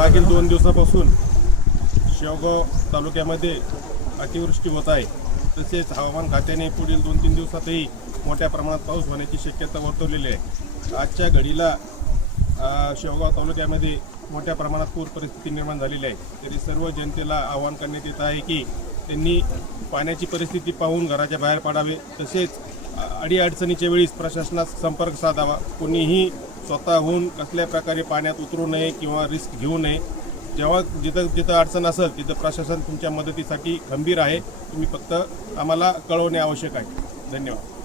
मागील 2 दिवसापासून शेवगाव तालुक्यामध्ये अतिवृष्टी होत आहे। तसेच हवामान खात्याने पुढील 2-3 दिवसातही मोठ्या प्रमाणात पाऊस होण्याची शक्यता वर्तवलेली आहे। आजच्या घडीला शेवगाव तालुक्यामध्ये मोठ्या प्रमाणात पूर परिस्थिती निर्माण झालेली आहे। तरी सर्व जनतेला आवाहन करण्यात येत आहे की त्यांनी पाण्याची परिस्थिती पाहून घराच्या बाहेर पडावे। तसेच अडीअडचणीच्या वेळीस प्रशासनास संपर्क साधावा। कोणीही स्वतःहून कसल्या प्रकारे पाण्यात उतरू नये किंवा रिस्क घेऊ नये। जेव्हा जिथं अडचण असेल तिथं प्रशासन तुमच्या मदतीसाठी खंबीर आहे। तुम्ही फक्त आम्हाला कळवणे आवश्यक आहे। धन्यवाद।